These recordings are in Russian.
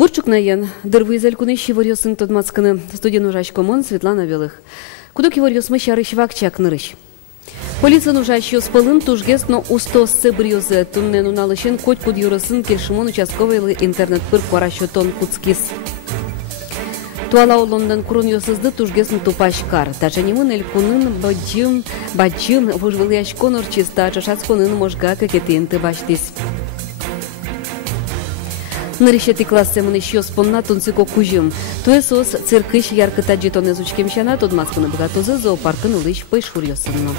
Бурчукнаен, дырвызель кунещи варёсын тодмацканы, студен ужачкомон Светлана Велых. Кудок и варёс мыщары швакчак нырыш. Полиция нужащий спалын тужгес, но устосцы брюзы, туннен уналышен коть куд юросын кельшимон участковый интернет-пыр кваращотон куцкис. Туала Лондон курун йосызды тужгесн тупашкар. Даже не мын элькунын баджим выжвыл яшконор чиста, чашацконын можга кекетин ты баштис. Нырищети классе мын ещё спонна тунцыко кужим. Туэсос циркыш яркыта жетон изучкем щана тодмаскуны богатозы зоопаркын улыш пыйшур йосынно.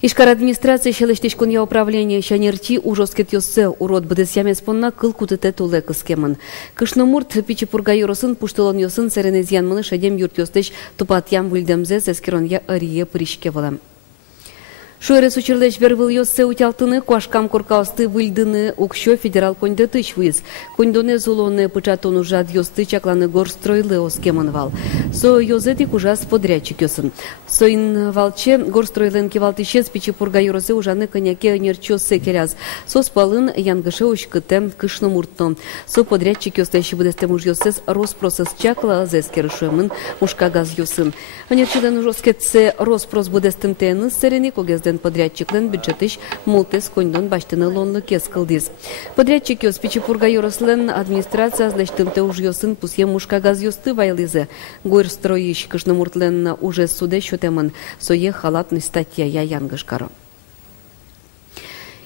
Ишкар администрация щелештеш кунья управления щанерчи ужоскет йоссе урод бдесяме спонна кыл кутыте туле кыскемын. Кышномурт пичипурга юросын пуштылон йосын серенезиян мыны шадем юрт йостеш тупатьям выльдемзе сескеронья арие прищкевалам. Шуэрес учерлеш вервыл йоссе утялтыны куашкам куркаусты выльдыны укщо федерал коньде тыч выз. Коньдоне зулоне пычатон ужат йосты чакланы горстройлы оскеманвал. Со йозетик ужас подрядчик йосын. Соин валче горстройлен кевалтышез пичипурга юросе ужаны коняке нерчосе келяз. Со спалын янгыше ушкыте кышномуртно. Со подрядчик йостещи будесте муж йосес роспросес чакла зескершуемын ушкагаз йосын. Нерчиден ужоскетсе роспрос будестым тени серени когезден подрядчиклен бюджетыш мултес коньдон баштыны лонлы кес кылдиз. Подрядчик йос пичипурга юрослен администрация азлештымте уж йосын пусье мушкагаз йосты вайлизе. Горстроищ кышномуртлен уже суде щотемын сое халатный статья я янгышкаро.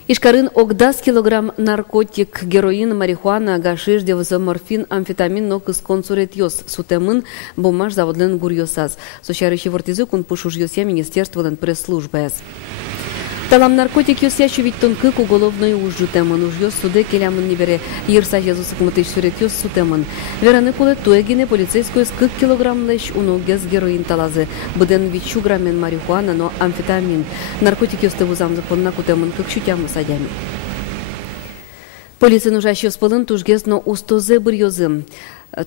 Ишкарын огдас килограмм наркотик, героин, марихуана, гашиш, девозоморфин, амфетамин, но кысконсурет йос, сутемын, бумаж заводлен гурьосаз. Сощарыщи вортизы кун пушуж йосе министерстволен пресс-службэс. Талам наркотик йосящу ведь тонкык уголовной ужжутемын, уж йос суде келямын небере, ерса езусык мытыш сурет йос сутемын. Вераны куле туэгине полицейскую скык килограмм лещ уногез героин талазы, быден вичу граммен марихуана, но амфетамин. Наркотик йосты вузам запонна кутемын кык щутямы садями. Полиция нужащий спалын тужгез, но устозе бырьозым.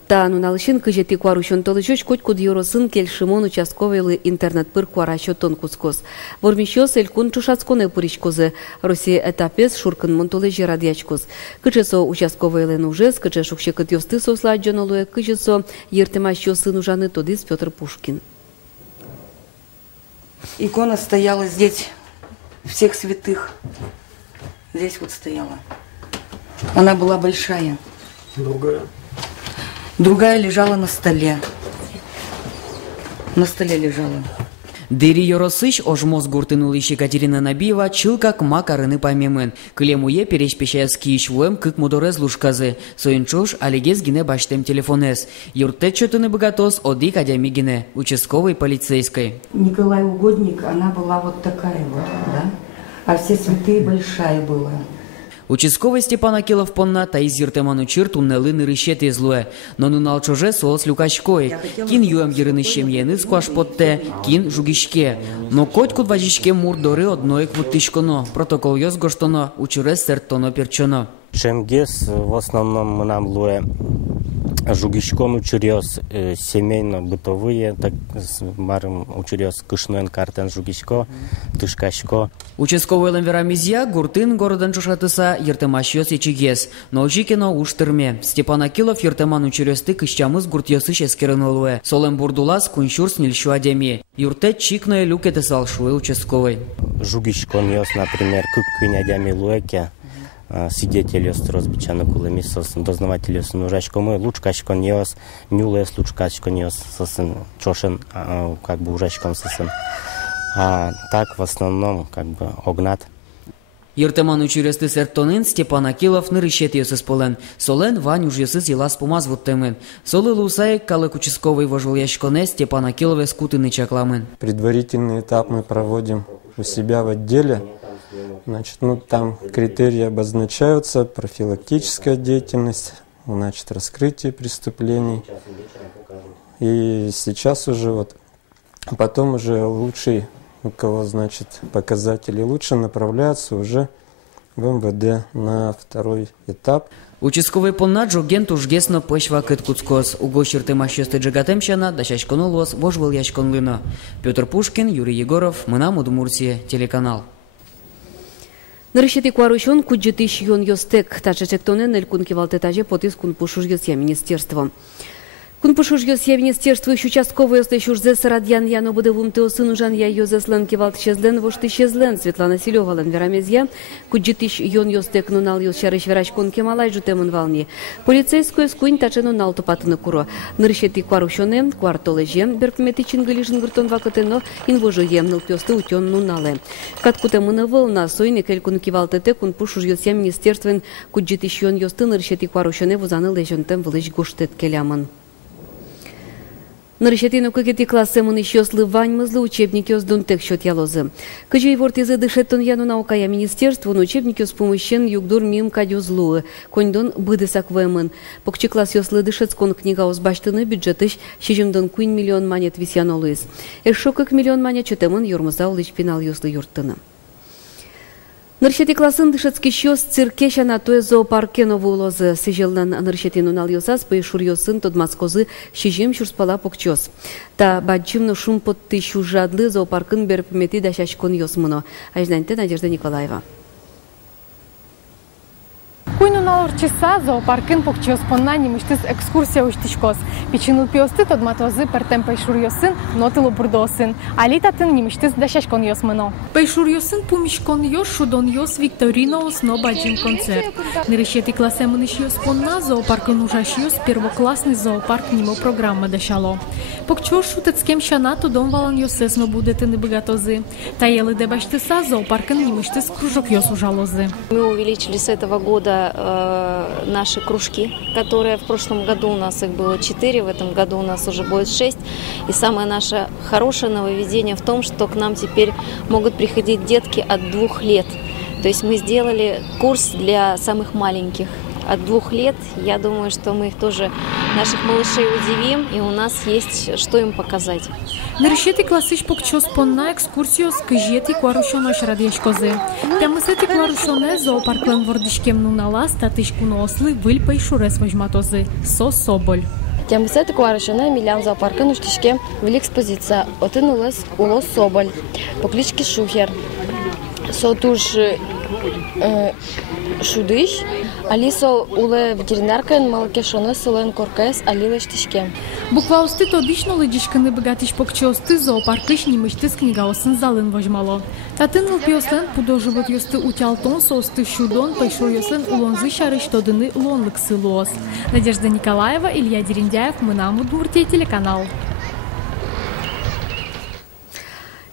Та нуналышын кыжети куарущон толычоч коть куд юросын кельшимон участковый интернет-пыр куаращо тон кускос. Вормищос элькун чушацконе пыричкозы. Россия этапес шуркын монтолы жерадьячкоз. Кычесо участковый лен ужес, кыче шукщекыт йосты сосла джонолуе, кычесо ертемащо сын ужаны тодис Петр Пушкин. Икона стояла здесь, всех святых. Здесь вот стояла. Она была большая. Другая лежала на столе. На столе лежала. Дери Yorosыш ожмоз гуртынулыш Екатерина Набиева чылкак макарыны памемын. Клемуе перешпещаяс киишвуэм кык мудорез лушказы. Соинчош алигез гине баштем телефонез. Юрте чётыны богатос одик адями гине. Участковый полицейской. Николай Угодник, она была вот такая вот, да? А все святые большая была. Участковый Степан Акилов понна таиз юртеману чир туннелы нырыщет излуэ. Но нунал чоже соос люкачкой. Кин юэм ерынышем ені скваш потте, кин жугишке. Но коть куд важишке мурдоры одной квутышконо. Протокол йос гоштоно, учуре сертоно перчоно. Шемгес в основном нам луэ жугишкон учурёс семейно-бытовые, так марым учурёс кышнуэн картен жугишко, тышкашко. Участковый ламверамизия гуртын городан чушатыса ертемащёс ечигес, но ужикено уштырме. Степан Акилов ертеман учурёсты кышчамыз гуртьёсыш эскерынылуэ. Солем бурдулас куншурс нильшу адеми. Юрте чикное люкете салшуэ участковый. Жугишкон йос, например, кыккын адеми луэке. Свидетель йос розбичаны кулеми сосын, дознаватель йос нужачкомы, лучкачкон йос, нюлес лучкачкон йос сосын, чошен, как бы ужачком сосын. А так в основном как бы огнат. Ертеман учуресты сертонын Степан Акилов нырыщет йосыз полен. Солен вань уж йосыз елас помаз вуттемын. Солы лусай калык участковый вожил яшконе Степан Акилове скутыны чакламын. Предварительный этап мы проводим у себя в отделе. Значит, там критерии обозначаются: профилактическая деятельность, значит, раскрытие преступлений. И сейчас уже потом уже лучший, у кого, значит, показатели лучше, направляются уже в МВД на второй этап. Участковый поннаджо гент уж гесно пошва кыт куцкос. Уго щертемащёсты джигатемщана дащачконолос вожвыл яшконлыно. Петр Пушкин, Юрий Егоров, Мынам Удмуртия, телеканал. Нарышети куарушон куджетиш йон йостек, тачечектоне нелькун кивалтетаже потис кун пушуж йосья министерство. Кун пушуж йосья министерство еще участковый йосте шурзе сарадьян яно буде вумтео сыну жан я йозеслен кивалт щезлен вошты щезлен Светлана Селевален верамезья куджетиш йон йостек нунал йос шарыш вераш кон кемалай жутемын вални. Полицейскую скунь тачено нал топатыны куро. Нарышети куарушоне куартолеже берпметичин гылишин гыртон вакытено инвожо емныл пёсты утен нунале. Каткутемыны волна сойне кель кун кивалтете кун пушуж йосья министерствен куджетиш йон йосты нарышети куарушоне вузаны лежентем вылыш гоштет келямын. Нарышетину кыкети классы мын еще слываньмызлы учебники оздунтек счет ялозы. Кыжей вортизы дышеттон яну наукая министерству, но учебники с помощен югдур мим кадюзлуы. Коньдон быдысак вэмын. Покчи класс ёслы дышетскон книга озбаштыны бюджетыш 6 миллион манет висянолыз. Эшокык миллион манет чөтемын юрмыза улыч пенал ёслы юрттыны. Нарышети классын дышецкий щёс цирке шанатуе зоопарке новулозы. Сижелнан нарышетину нал ёсас поишур ёсын тодмаскозы шижим шурспала покчос. Та баджимно шум под тысячу жадлы зоопаркын берпмети дашашкон ёсмыно. Ажнанте Надежда Николаева. Куйну налор часа зоопаркын покчос понна немыштыз экскурсия уштишкос. Печинул пиосты тодматозы пертем пейшур ёсын, нотыло бурдосын. Алитатын немыштыз дашашкон ёсмыно. Пейшур ёсын пумишкон ёс шудон ёс викторина осно баджим концерт. Нарышети классемыныш ёс понна зоопаркын ужаш ёс первоклассный зоопарк нимо программа дашало. Покчос шутецкем шанату дом валан ёсесно будетыны богатозы. Таелы дебаштыса зоопаркын немыштыз кружок ёс ужалозы. Мы увеличили с этого года наши кружки, которые в прошлом году у нас их было 4, в этом году у нас уже будет 6. И самое наше хорошее нововведение в том, что к нам теперь могут приходить детки от 2 лет. То есть мы сделали курс для самых маленьких. От 2 лет, я думаю, что мы их тоже, наших малышей, удивим, и у нас есть что им показать. Нарышети классыш покчос понна экскурсиос кыжети куарушонош радиешкозы. Тямысети куарушоне зоопарклен вордишкем нунала статышку нослы выль пейшурес вожматозы. Со соболь. Тямысети куарушоне милян зоопаркын уштишкем выль экспозиция. Отын улос соболь. По кличке Шухер. Сотуш шудыш. Алисо уле ветеринаркен малкешоне солен коркес алилеш тишкем. Буквалсты тодышно лыдишканы богатыш покчосты зоопаркыш немыштыз книгаосын залын вожмало. Татын лпиослен пудоживот ёсты утялтон состы шудон пейшур ёслен улонзы шарыш тодыны лонлык сылуос. Надежда Николаева, Илья Дерендяев, Мынаму Дурте, телеканал.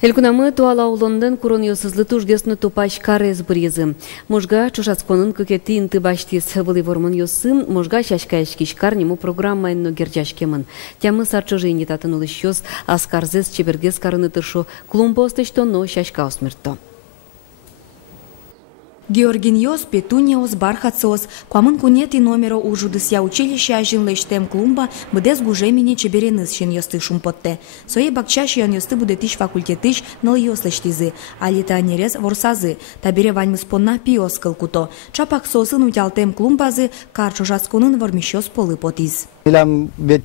Элькунамы туала улонден курон ёсызлы тужгесны тупаш карез брезы. Можга чушасконын кыкети инты баштис вылывормын ёсын, можга шашкаешкиш карнему программа энно герджашкемын. Тямы сарчожи инитатын улыщёс, аскарзес чебергес карыны тыршо, клумбостышто но шашка осмертто. Георгиньос, Петуниос, Бархатсос, куамын кунети номеро ужудысья училища жиллештем клумба бдез гужемини чебереныз шин ёсты шумпотте. Сое бакчаш ян ёсты будетиш факультетиш ныл ёслештизы, алита нерез ворсазы, табере ваньмыз понна пиос кылкуто. Чапак сосын утялтем клумбазы, карчожасконын вормищос полы потиз. Илям ведь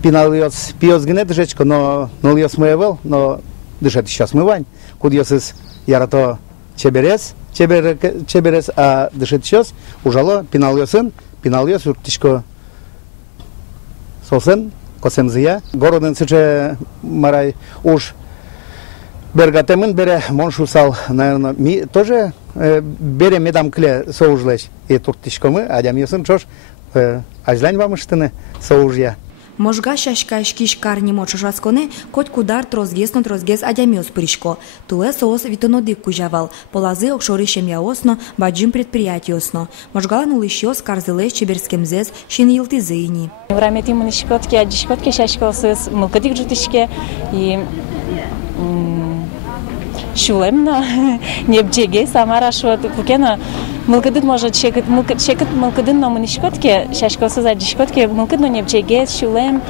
пинал ёс пиос гне дышечко, но ныл ёс моевел, но дышет сейчас мывань. Куд ёсыз ярато чеберез, Чеберес, а дышит сейчас, ужало, пинал ёс, уртишко сосын, косемзия. Городен сыче марай уж бергатемын бере, моншусал, наверное, ми тоже бере медам кле соужлeć. И туртишко мы, адям ёсын чош, ажлань вам иштыны соужья. Можга шашкашкиш карнимо чужасконе коть кудар трозгесно трозгес адямиос пришко. Туэ соос витонодик кужавал. Полазы окшоришем яосно, баджим предприятиосно. Можгалан улыщос карзылеш чеберскемзес шин йылтизыйни. Врамети мынышкотки, адишкотки шашкосыз мылкадик жутышке и шулемна небджеге самара шот кукена мылкадык может чекет мылкадын но мынышкотке шашкосыз адишкотке мылкадно небджеге шулем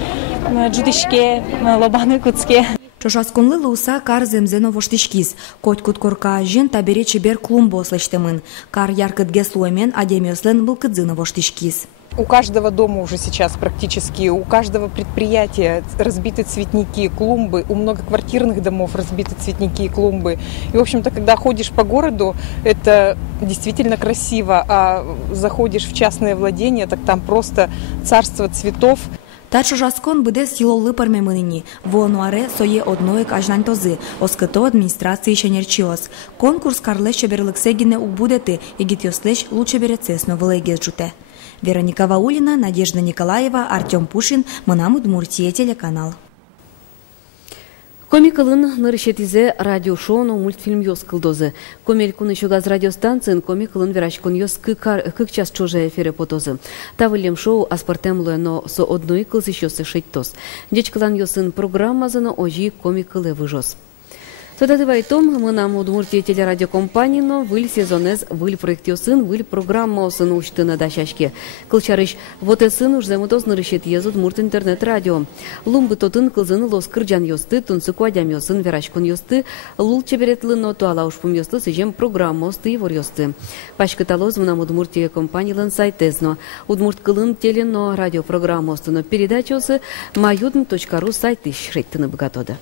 жутышке лобаны куцке. Чошасконлы луса кар земзено воштишкиз. Коть куткорка жен табере чебер клумбо слештемын. Кар яркытге слуемен адемиослен былкыдзыно воштишкиз. У каждого дома уже сейчас практически, у каждого предприятия разбиты цветники, клумбы, у многоквартирных домов разбиты цветники и клумбы. И, в общем-то, когда ходишь по городу, это действительно красиво, а заходишь в частное владение, так там просто царство цветов. Та чужаскон буде сіловли пермеминині. Вонуаре соє одної кажнань този, оскито адміністрації шенерчіос. Конкурс карлеще берлексегіне убудети, егітьослеч лучше берецесно велегезджуте. Вероника Ваулина, Надежда Николаева, Артем Пушин, Мынам Удмуртия, телеканал. Комикалын нырышетизе радиошоуну мультфильм ёс кылдозы. Комелькуны шугаз радиостанциян комикалын верашкон ёс кык час чуже эфире потозы. Тавылем шоу аспартемлуэ, но со одной кылсы шёсы шейтос. Дечкалан ёсын программазыны ожи комикалы выжос. Садатывай том, мы нам Удмуртия телерадиокомпании, но выль сезонез, выль проект ёсын, выль программа осын учты на дащашке. Кылчарыш, вот эсын уж замутоз нарышет езут Удмурт интернет-радио. Лумбы тотын кылзыны лос кырджан ёсты, тунсы куадям ёсын, верашкон ёсты, лул чеберетлы, но туала ушпум ёсты, сыжем программа осты и вор ёсты. Пашкаталоз мы нам Удмуртия компании лын сайтезно. Удмурт кылын телено радиопрограмма осты, но передачосы mayudm.ru сайты шрейттыны богатода.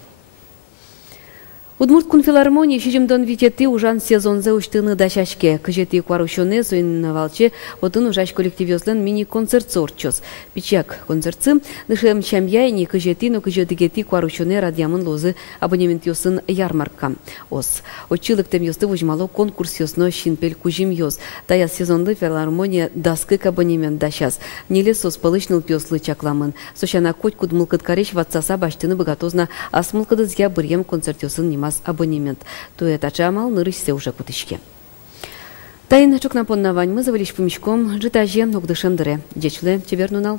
Удмурт филармонии шижимдон витети ужан сезонзе уштыны дашашке. Кыжети кварушоне зоин валче отын ужаш коллектив ёслен мини-концерт сорчос. Пичак концертсы дышем чамьяйни кыжети, но кыжетигети кварушоне радиамын лозы абонемент ёсын ярмарка. Ос. Очилык тем ёсты вужмало конкурс ёсно шинпель кужим ёс. Тая сезонды филармония даскык абонемент дашас. Неле сос палычныл пёслы чакламын. Сошана коть кудмылкыт кареш ватсаса баштыны богатозна асмылкыдызя бырьем концерт ёсын немас абонемент. То это чамал нырышсе уже кутышке. Тайна чук напоннавань мы завалишь помещком, житажем ногдышем дыре. Дечле, чевернунал.